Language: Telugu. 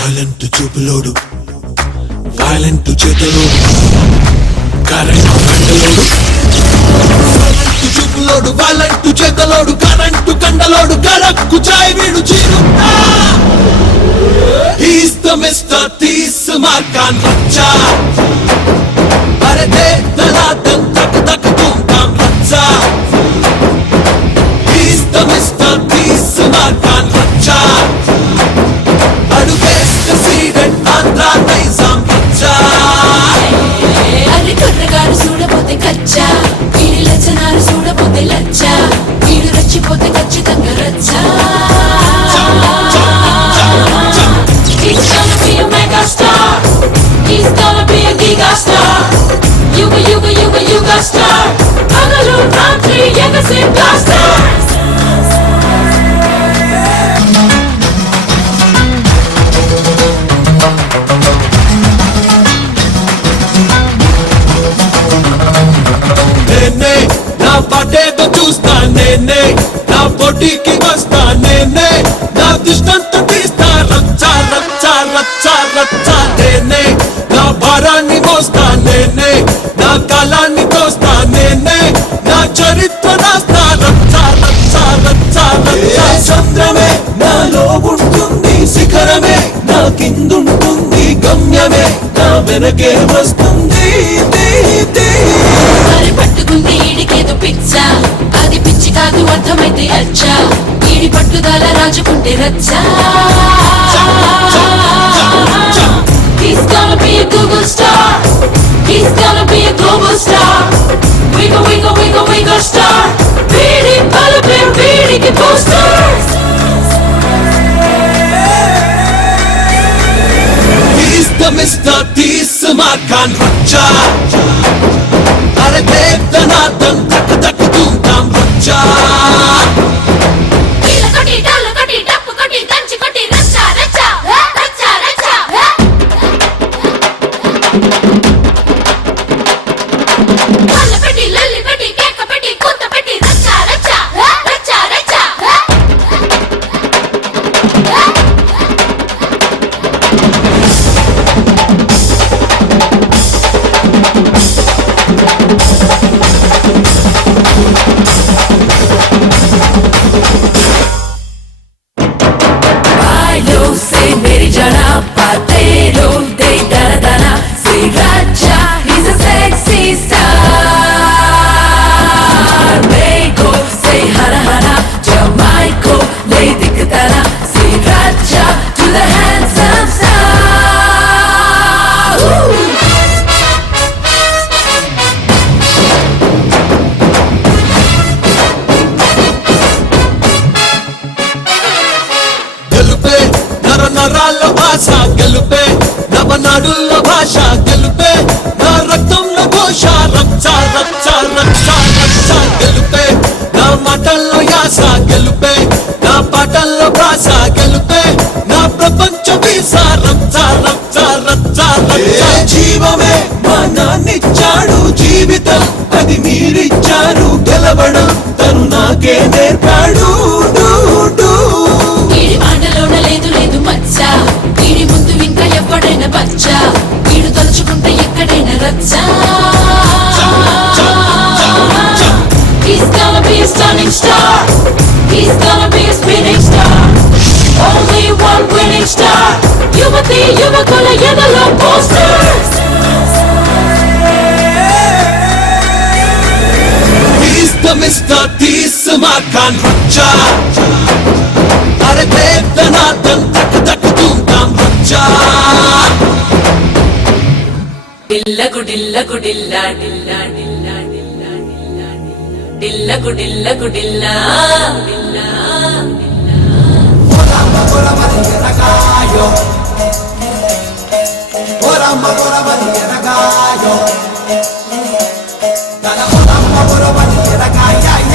సైలెంట్ చూపులోడు వైలెంట్ చేతలోడు కరెంట్ కండలోడు సైలెంట్ చూపులోడు వైలెంట్ చేతలోడు కరెంట్ కండలోడు కడక్కు చాయ్ వీడు చీరు He's the Mr. తీస్ మార్కాన్ రచ్చా అరే దే దలాదం తక్ తక్ తుమ్ తామ్ రచ్చా He's the Mr. తీస్ మార్కాన్ రచ్చా అడుగేస్తే సీడెంట్ ఆంధ్ర నైజాం రచ్చా అరే కుర్రగారు చూడబోతే కచ్చా వీడి లచ్చనారు చూడబోతే లచ్చా వీడు రచ్చిపోతే ఖచ్చితంగా రచ్చా He's gonna be a mega star. He's gonna be a giga star. Yuga yuga yuga yuga star. Bangalore country Yagasin blaster. నేనే నా పాటేదో చూస్తా నేనే నా పోటీకి వస్తా నేనే నా దిష్టంతో తీస్తా రచ్చా రచ్చా రచ్చా రచ్చా నేనే నా భారాన్ని మోస్తా నేనే నా కాలాన్ని తోస్తా నేనే నా చరిత్ర రాస్తా రచ్చా రచ్చా రచ్చా రచ్చా చంద్రమే నాలో ఉంటుంది శిఖరమే నా కిందుంటుంది గమ్యమే నా వెనకే వస్తుంది మరి పట్టుకుంటే ఈడికేదో పిచ్చా అది పిచ్చి కాదు అర్థమైతే అచ్చా ఈడి పట్టుదల రాజుకుంటే రచ్చా He's gonna be a Google star. He's gonna be a global star. Wiggle wiggle wiggle wiggle star. వీడి పలుపే వీడికి posters. He's the Mr. తీస్ మార్కాన్ రచ్చా అరే దేవనాథం తక్ తక్ తుమ్ తామ్ రచ్చా వీళ్ళ కొట్టి డల్లు కొట్టి డప్పు కొట్టి దంచి కొట్టి రచ్చా రచ్చా రచ్చా రచ్చా కళ్ళ పెట్టి లల్లి పెట్టి కేక పెట్టి కూత పెట్టి రచ్చా రచ్చా రచ్చా రచ్చా Bailo se meri jana patero de dana dana say raja he's a sexy star Mexico say hana hana Jamaica lay diktana say raja to the handsome star గెలుపే నర నరాల్లో ఆశ గెలుపే నవనాడుల్లో భాష గెలుపే నా రక్తంలో ఘోష రచ్చా రచ్చా రచ్చా రచ్చా గెలుపే నా మాటల్లో యాస గెలుపే నా పాటల్లో భాష గెలుపే నా ప్రపంచ వీసా రచ్చా రచ్చా రచ్చా రచ్చా జీవమే మా నాన్నిచ్చాడు జీవితం అది మీరిచ్చారు గెలవడం తను నాకే నేర్పాడు ఈడి మాటలోన లేదు లేదు మచ్చా ఈడి ముందు ఇంకా ఎవ్వడైనా బచ్చా ఈడు తలుచుకుంటే ఎక్కడైనా రచ్చా He's gonna be a stunning star. He's gonna be a spinning star. Only one winning star. యువతి యువకుల ఎదలో posters. He's the Mr. తీస్ మార్కాన్ రచ్చా అరే దేవనాథం తక్ తక్ తుమ్ తామ్ రచ్చా డిల్లకు డిల్లకు డిల్లా డిల్లా డిల్లా డిల్లా డిల్లా డిల్లకు డిల్లకు డిల్లా డిల్లా